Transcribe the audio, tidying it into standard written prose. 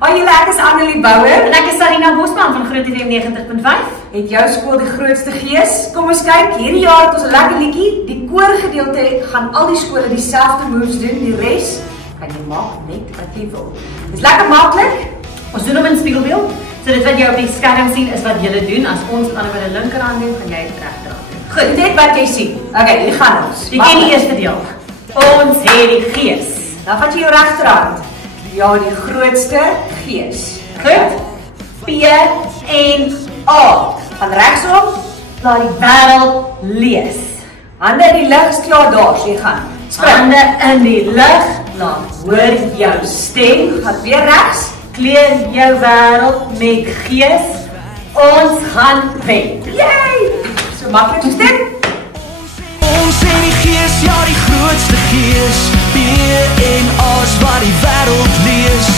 Hoi julle, ek is Annelie Bouwer. En ek is Sarina Bosman van Groot FM 90.5. Het jou skool die grootste gees? Kom ons kyk, hierdie jaar het ons 'n lekker liedjie. Die koorgedeelte gaan al die skole dieselfde moves doen, die res kan jy maak net wat jy wil. Dis lekker maklik. Ons doen hom in spiegelbeeld. So dit wat jy op die skerm sien is wat jy doen. As ons dit aan die linkerhand doen, gaan jy dit regterhand doen. Goed, net wat jy sien. Okay, hier gaan ons. Jy ken die eerste deel. Ons het die gees. Dan vat jy jou regterhand. Ja, die grootste gees. Goed. P en A. Van regsom, Laat die wêreld lees. hande in die lug is klaar daar, so jy gaan. Spring. Hande in die lug. Laat hoor jou stem. Gaan weer regs. Kleur jou wêreld met gees. Ons gaan wen. Yay! So maklik soos dit. Ons en die gees, ja die grootste gees. B en A's wat die wêreld lees.